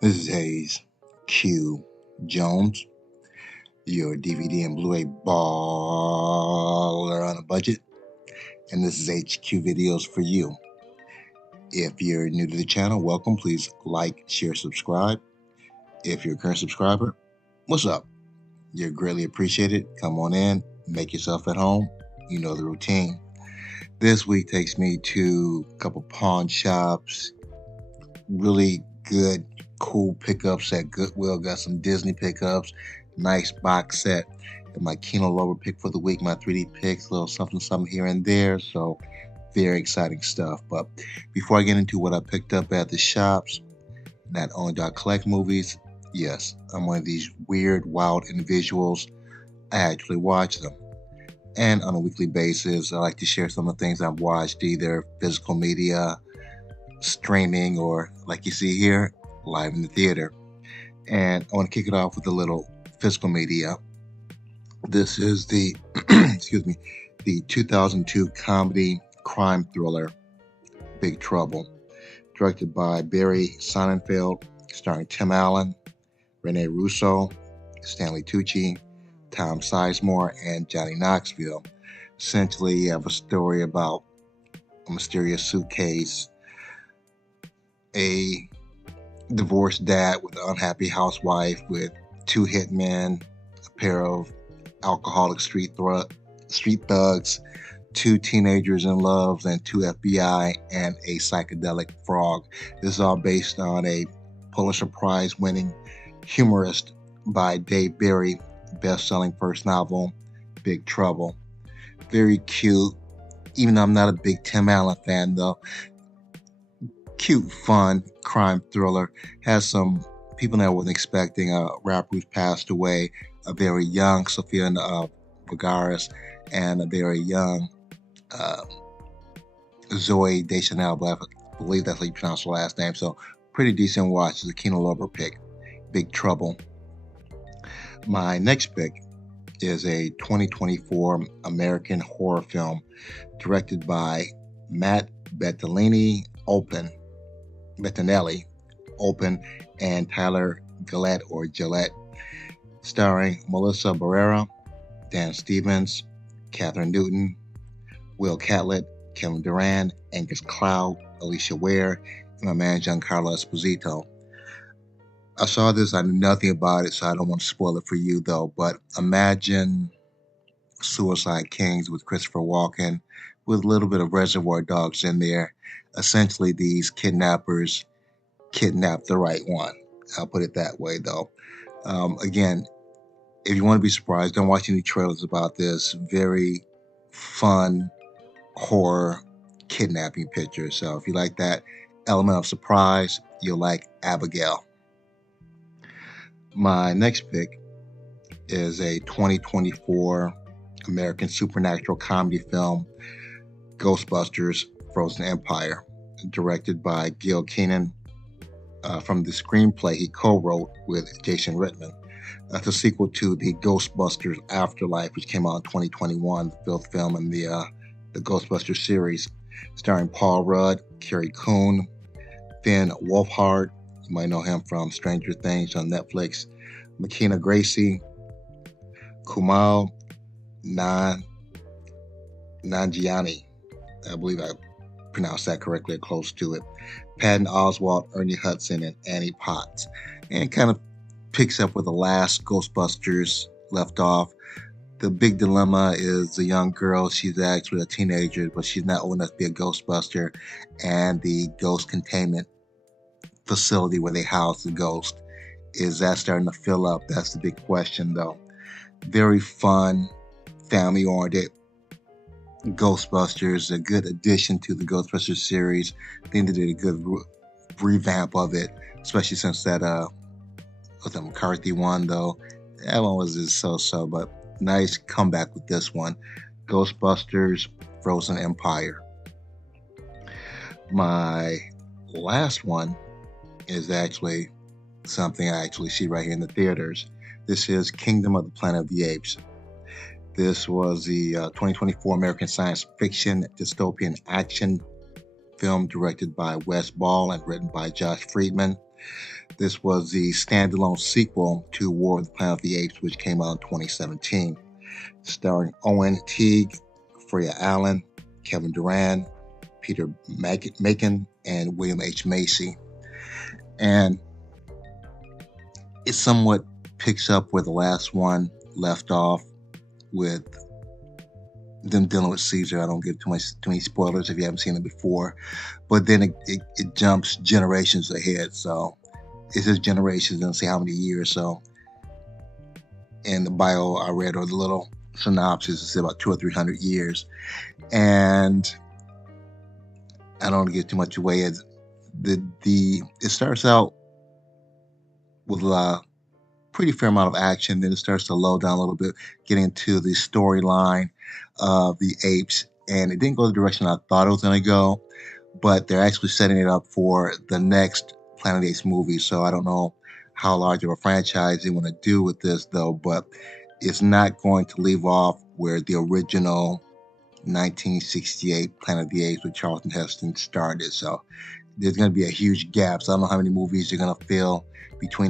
This is Hayes Q Jones, your DVD and Blu-ray baller on a budget, and this is HQ Videos for you. If you're new to the channel, welcome. Please like, share, subscribe. If you're a current subscriber, what's up? You're greatly appreciated. Come on in, make yourself at home. You know the routine. This week takes me to a couple pawn shops, really good, cool pickups at Goodwill. Got some Disney pickups, nice box set. Got my Kino Lover pick for the week, my 3D picks, a little something here and there. So very exciting stuff. But before I get into what I picked up at the shops, not only do I collect movies, yes, I'm one of these weird, wild individuals. I actually watch them. And on a weekly basis, I like to share some of the things I've watched, either physical media, streaming, or like you see here, live in the theater. And I want to kick it off with a little physical media. This is the excuse me, the 2002 comedy crime thriller Big Trouble, directed by Barry Sonnenfeld, starring Tim Allen, Rene Russo, Stanley Tucci, Tom Sizemore, and Johnny Knoxville. Essentially, you have a story about a mysterious suitcase, a divorced dad with an unhappy housewife with two hitmen, a pair of alcoholic street thugs, two teenagers in love, and two FBI, and a psychedelic frog. This is all based on a Pulitzer Prize winning humorist by Dave Barry best-selling first novel, Big Trouble. Very cute, even though I'm not a big Tim Allen fan though. Cute, fun crime thriller. Has some people that I wasn't expecting. A rapper who's passed away, a very young Sofia Vergara's, and a very young Zoe Deschanel, but I believe that's how you pronounce her last name. So pretty decent watch. It's a Kino Lover pick. Big Trouble. My next pick is a 2024 American horror film directed by Matt Bettinelli Open, and Tyler Gillette, starring Melissa Barrera, Dan Stevens, Catherine Newton, Will Catlett, Kevin Durant, Angus Cloud, Alicia Ware, and my man Giancarlo Esposito. I saw this, I knew nothing about it, so I don't want to spoil it for you though, but imagine Suicide Kings with Christopher Walken, with a little bit of Reservoir Dogs in there. Essentially, these kidnappers kidnap the right one. I'll put it that way though. Again, if you want to be surprised, don't watch any trailers about this. Very fun horror kidnapping picture. So if you like that element of surprise, you'll like Abigail. My next pick is a 2024 American supernatural comedy film, Ghostbusters: Frozen Empire, directed by Gil Kenan. From the screenplay he co-wrote with Jason Reitman. That's a sequel to the Ghostbusters Afterlife, which came out in 2021, the fifth film in the Ghostbusters series, starring Paul Rudd, Carrie Coon, Finn Wolfhard. You might know him from Stranger Things on Netflix. McKenna Gracie, Kumail Nanjiani. I believe I pronounced that correctly or close to it. Patton Oswalt, Ernie Hudson, and Annie Potts. And it kind of picks up where the last Ghostbusters left off. The big dilemma is the young girl. She's actually a teenager, but she's not old enough to be a Ghostbuster. And the ghost containment facility where they house the ghost, is that starting to fill up? That's the big question though. Very fun, family-oriented Ghostbusters, a good addition to the Ghostbusters series. I think they did a good revamp of it, especially since that was the McCarthy one though. That one was just so, but nice comeback with this one. Ghostbusters: Frozen Empire. My last one is actually something I actually see right here in the theaters. This is Kingdom of the Planet of the Apes. This was the 2024 American science fiction dystopian action film directed by Wes Ball and written by Josh Friedman. This was the standalone sequel to War of the Planet of the Apes, which came out in 2017, starring Owen Teague, Freya Allen, Kevin Durant, Peter Macon, and William H. Macy. And it somewhat picks up where the last one left off, with them dealing with Caesar. I don't give too many spoilers if you haven't seen it before, but then it jumps generations ahead. So it says generations, and say how many years. So in the bio I read, or the little synopsis, it's about 200 or 300 years. And I don't want to give too much away. It starts out with a pretty fair amount of action. Then it starts to low down a little bit, getting into the storyline of the apes. And it didn't go the direction I thought it was going to go, but they're actually setting it up for the next Planet of the Apes movie. So I don't know how large of a franchise they want to do with this, though, but it's not going to leave off where the original 1968 Planet of the Apes with Charlton Heston started. So there's going to be a huge gap. So I don't know how many movies they're going to fill before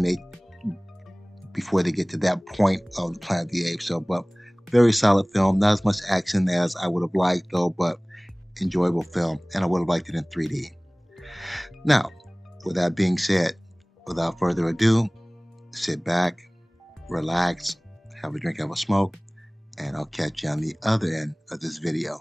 they get to that point of the Planet of the Apes. So, but very solid film. Not as much action as I would have liked, though, but enjoyable film. And I would have liked it in 3D. Now, with that being said, without further ado, sit back, relax, have a drink, have a smoke, and I'll catch you on the other end of this video.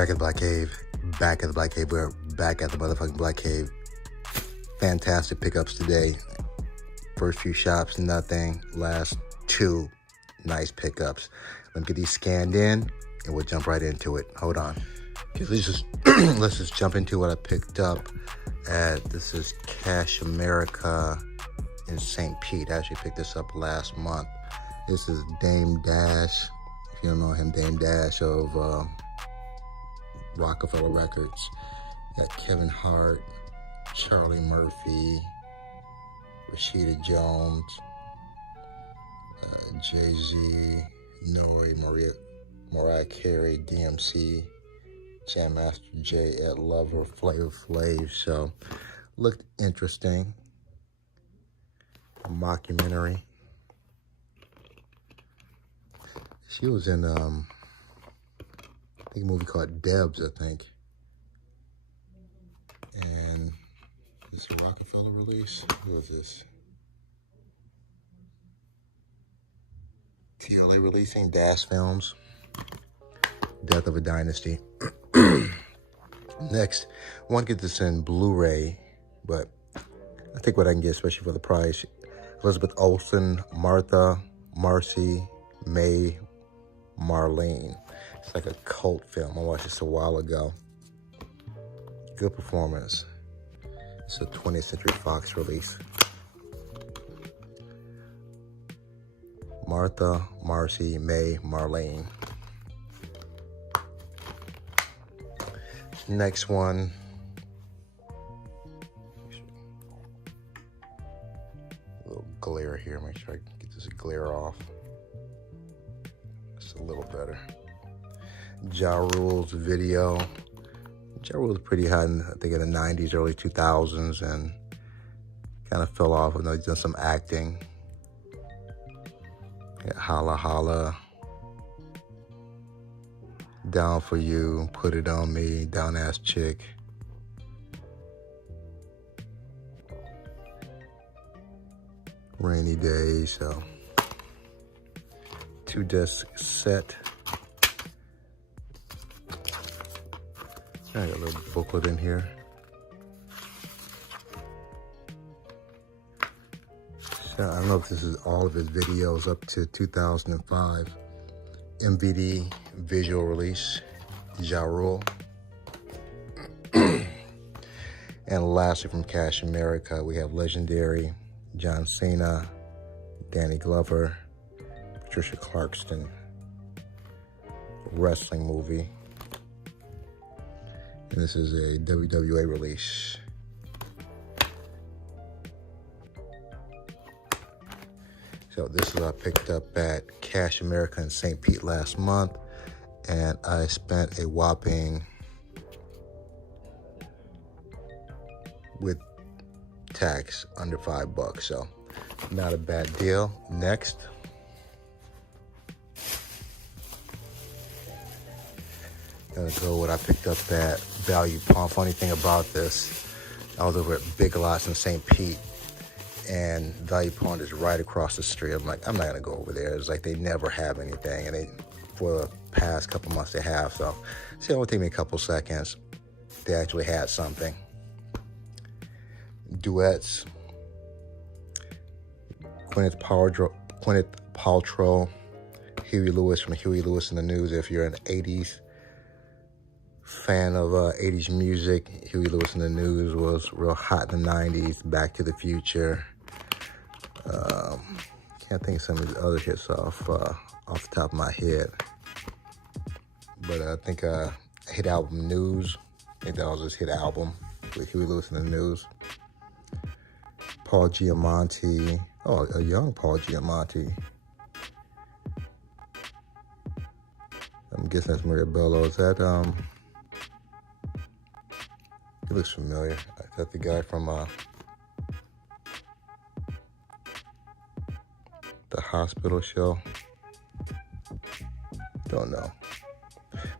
Back at the Black Cave. Back at the Black Cave. We're back at the motherfucking Black Cave. Fantastic pickups today. First few shops, nothing. Last two, nice pickups. Let me get these scanned in, and we'll jump right into it. Hold on. Okay, let's just jump into what I picked up at, this is Cash America in St. Pete. I actually picked this up last month. This is Dame Dash. If you don't know him, Dame Dash of Rockefeller Records. Got Kevin Hart, Charlie Murphy, Rashida Jones, Jay-Z, Nori, Mariah Carey, DMC, Jam Master Jay, Ed Lover, Flavor Flav. So, looked interesting. A mockumentary. She was in, I think a movie called Debs, I think. And this is a Rockefeller release. Who is this? TLA releasing, Dash Films. Death of a Dynasty. Next, I want to get this in Blu-ray, but I think what I can get, especially for the price. Elizabeth Olsen, Martha, Marcy, May, Marlene. It's like a cult film. I watched this a while ago. Good performance. It's a 20th Century Fox release. Martha, Marcy, May, Marlene. Next one. A little glare here. Make sure I get this glare off. It's a little better. Ja Rule's video. Ja Rule was pretty hot in, I think, in the 90s, early 2000s, and kind of fell off. I know he's done some acting. Yeah, Holla Holla, Down for You, Put It On Me, Down Ass Chick. Rainy Day, so 2-disc set. I got a little booklet in here. So I don't know if this is all of his videos up to 2005. MVD visual release, Ja Rule. And lastly, from Cash America, we have Legendary, John Cena, Danny Glover, Patricia Clarkston, wrestling movie. And this is a WWA release. So this is what I picked up at Cash America in St. Pete last month. And I spent a whopping, with tax, under $5. So not a bad deal. Next. Gonna go what I picked up at Value Pawn. Funny thing about this, I was over at Big Lots in St. Pete, and Value Pawn is right across the street. I'm like, I'm not gonna go over there. It's like they never have anything, and for the past couple months they have. So it only take me a couple seconds. They actually had something. Duets. Gwyneth Paltrow, Huey Lewis from Huey Lewis in the News. If you're an 80s fan of 80s music, Huey Lewis in the News was real hot in the 90s. Back to the Future. Can't think of some of the other hits off the top of my head. But I think hit album News. I think that was his hit album with Huey Lewis in the News. Paul Giamatti. Oh, a young Paul Giamatti. I'm guessing that's Maria Bello. Is that, he looks familiar. Is that the guy from the hospital show? Don't know.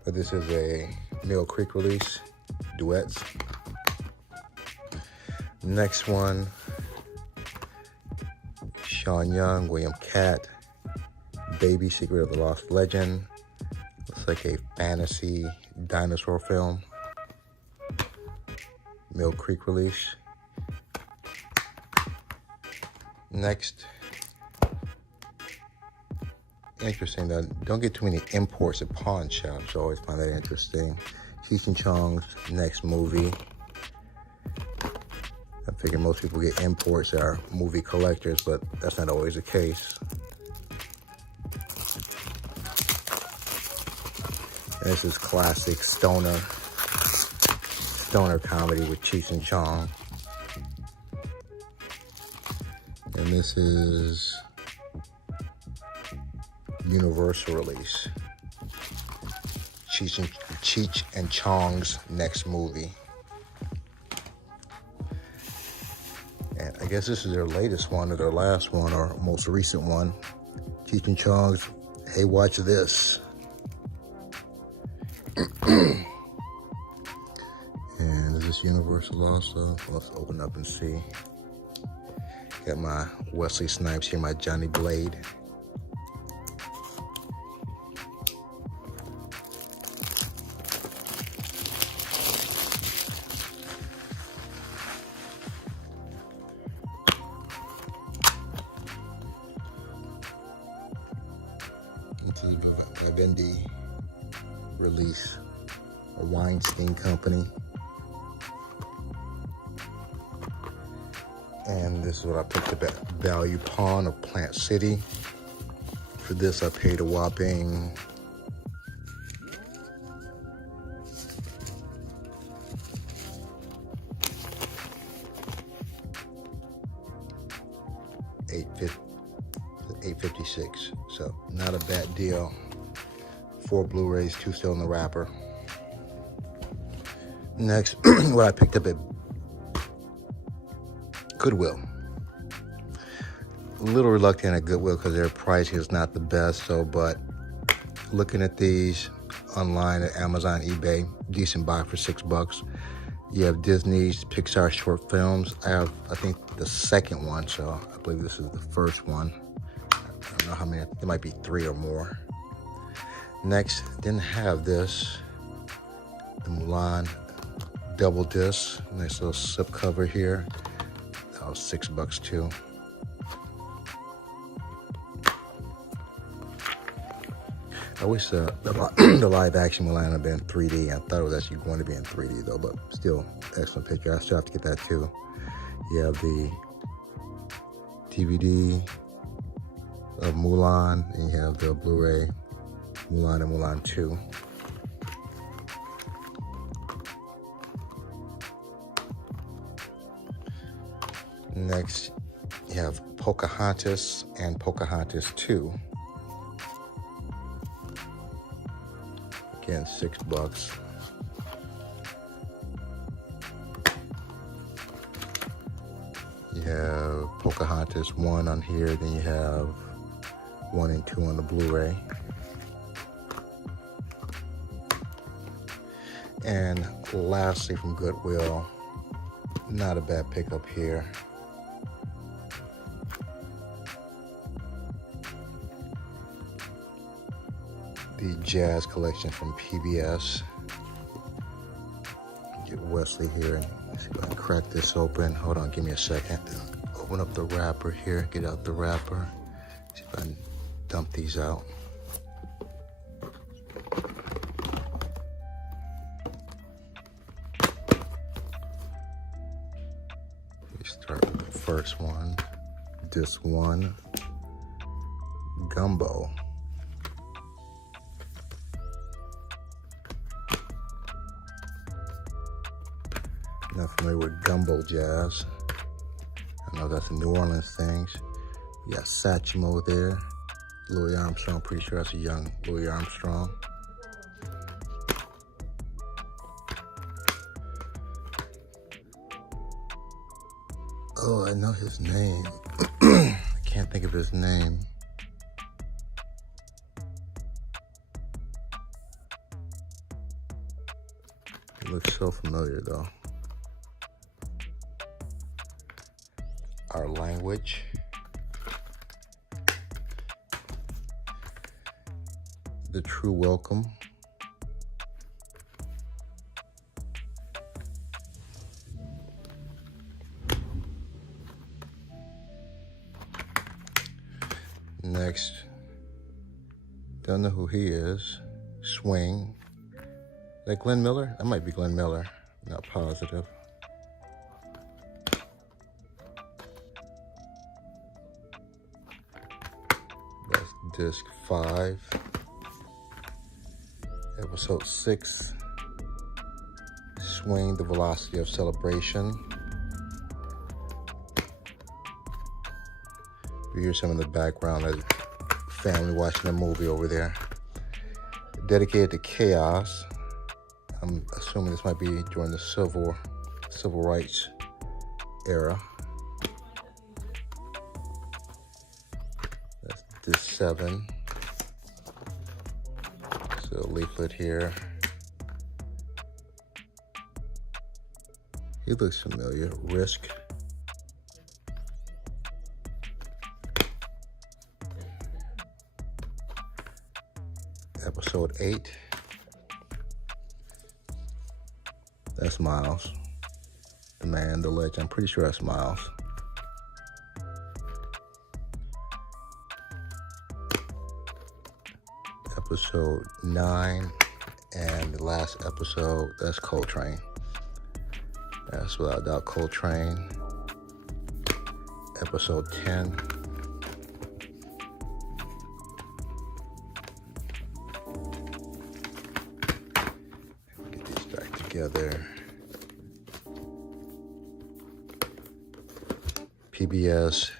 But this is a Mill Creek release, Duets. Next one, Sean Young, William Catt, Baby, Secret of the Lost Legend. Looks like a fantasy dinosaur film. Mill Creek release. Next, interesting that don't get too many imports at pawn shops. I always find that interesting. Cheech and Chong's next movie. I figure most people get imports that are movie collectors, but that's not always the case. And this is classic stoner comedy with Cheech and Chong. And this is Universal release. Cheech and Chong's next movie. And I guess this is their latest one or their last one or most recent one. Cheech and Chong's Hey Watch This. And is this Universal also? Let's open up and see. Got my Wesley Snipes here, my Johnny Blade. This is Vivendi release, a Weinstein company. And this is what I picked up at Value Pawn of Plant City. For this, I paid a whopping $8.56. So not a bad deal. 4 Blu-rays, 2 still in the wrapper. Next, what I picked up at Goodwill. A little reluctant at Goodwill because their pricing is not the best. But looking at these online at Amazon, eBay, decent buy for $6. You have Disney's Pixar short films. I think the second one, so I believe this is the first one. I don't know how many. There might be 3 or more. Next, didn't have this. The Mulan double disc. Nice little slip cover here. That was $6 too. I wish the live action Mulan had been 3D. I thought it was actually going to be in 3D though, but still excellent picture. I still have to get that too. You have the DVD of Mulan, and you have the Blu-ray Mulan and Mulan 2. Next, you have Pocahontas and Pocahontas 2. Again, $6. You have Pocahontas 1 on here, then you have 1 and 2 on the Blu-ray. And lastly, from Goodwill, not a bad pickup here. The Jazz collection from PBS. Get Wesley here and see if I can crack this open. Hold on, give me a second. Open up the wrapper here, get out the wrapper. See if I can dump these out. We start with the first one. Disc 1, Gumbo. Not familiar with Gumbo Jazz. I know that's a New Orleans thing. You got Satchmo there. Louis Armstrong, pretty sure that's a young Louis Armstrong. Oh, I know his name. I can't think of his name. He looks so familiar though. Our Language. The True Welcome. Next, don't know who he is. Swing. Is that Glenn Miller? That might be Glenn Miller. Not positive. That's disc 5. Episode 6. Swing, the velocity of celebration. We hear some in the background of family watching a movie over there. Dedicated to chaos. I'm assuming this might be during the civil rights era. That's disc 7. So a leaflet here. He looks familiar. Risk. Episode 8. That's Miles. The man, the legend. I'm pretty sure that's Miles. Episode 9. And the last episode, that's Coltrane. That's without a doubt Coltrane. Episode 10. Get these back together. PBS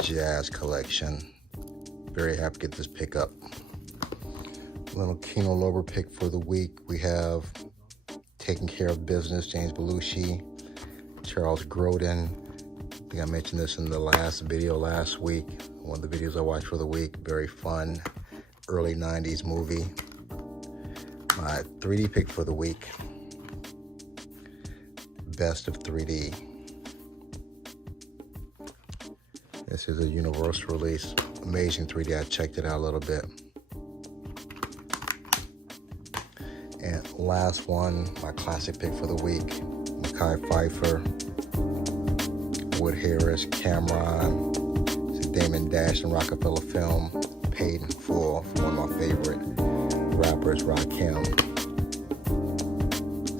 Jazz Collection. Very happy to get this pickup. Little Kino Lorber pick for the week. We have Taking Care of Business, James Belushi, Charles Grodin. I think I mentioned this in the last video last week. One of the videos I watched for the week. Very fun, early 90s movie. My 3D pick for the week. Best of 3D. This is a Universal release. Amazing 3D. I checked it out a little bit. And last one, my classic pick for the week. Mekhi Phifer, Wood Harris, Cameron. It's a Damon Dash and Rockefeller film. Paid in full from one of my favorite rappers, Rakim.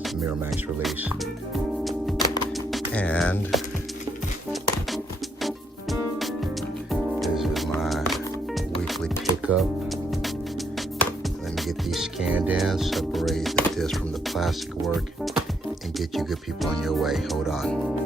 It's a Miramax release. And this is my weekly pickup. Let me get these scanned in, separate the disc from the plastic work, and get you good people on your way. Hold on.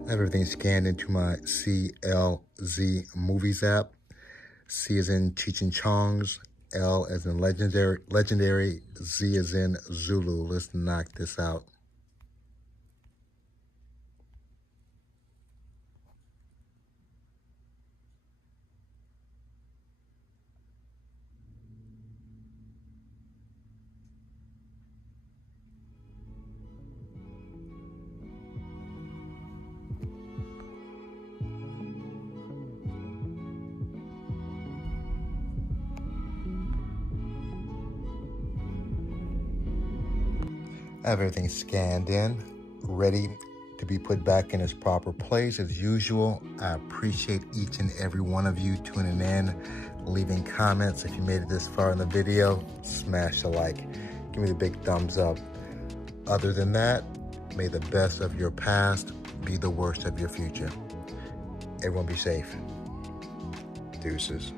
I have everything scanned into my CLZ Movies app. C is in Cheech and Chong's, L as in legendary, Z as in Zulu. Let's knock this out. I have everything scanned in, ready to be put back in its proper place. As usual, I appreciate each and every one of you tuning in, leaving comments. If you made it this far in the video, smash the like. Give me the big thumbs up. Other than that, may the best of your past be the worst of your future. Everyone be safe. Deuces.